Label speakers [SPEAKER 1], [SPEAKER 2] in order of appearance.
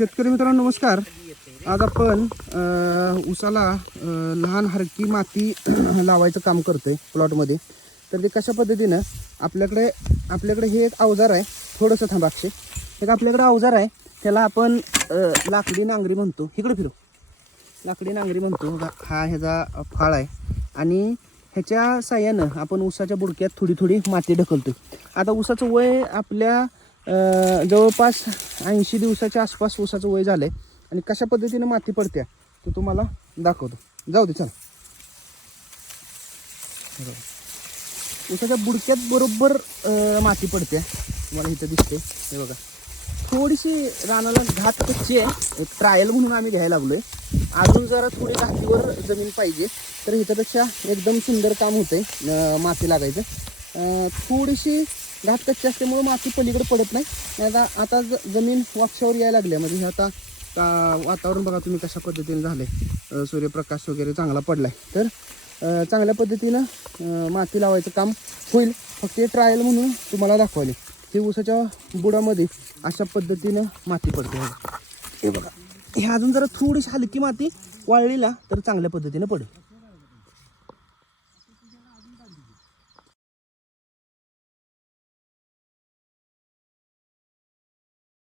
[SPEAKER 1] शेतकरी मित्रांनो नमस्कार. आज आपण उसाला लहान हरकी माती लावायचं काम करतोय प्लॉटमध्ये. तर ते कशा पद्धतीनं आपल्याकडे आपल्याकडे हे एक अवजार आहे. थोडंसं थांबाक्षे एक आपल्याकडे अवजार आहे. त्याला आपण लाकडी नांगरी म्हणतो. इकडे फिरो. लाकडी नांगरी म्हणतो. हा ह्याचा फाळ आहे. आणि ह्याच्या साह्यानं आपण ऊसाच्या बुडक्यात थोडी थोडी माती ढकलतो आता ऊसाचं वय आपल्या जवळपास ऐंशी दिवसाच्या आसपास ऊसाचं वय झालं आहे आणि कशा पद्धतीनं माती पडत्या ते तुम्हाला दाखवतो. जाऊ दे चला. हे ऊसाच्या बुडक्यात बरोबर माती पडते तुम्हाला इथं दिसते हे बघा. थोडीशी रानाला घात कच्ची आहे. एक ट्रायल म्हणून आम्ही घ्यायला लागलो आहे अजून जरा थोडी घातीवर जमीन पाहिजे. तर ह्याच्यापेक्षा एकदम सुंदर काम होतं आहे माती लागायचं. थोडीशी घात कच्ची असल्यामुळं माती पलीकडे पडत नाही. आता आता ज- जमीन वापशावर यायला लागली आहे. म्हणजे हे आता वातावरण बघा तुम्ही कशा पद्धतीने झालं आहे सूर्यप्रकाश वगैरे चांगला पडलाय. तर चांगल्या पद्धतीनं माती लावायचं काम होईल. फक्त हे ट्रायल म्हणून तुम्हाला दाखवले. हे ऊसाच्या बुडामध्ये अशा पद्धतीनं माती पडते हे बघा. हे बघा. हे अजून जरा थोडीशी हलकी माती वाळलीला तर चांगल्या पद्धतीनं पडेल.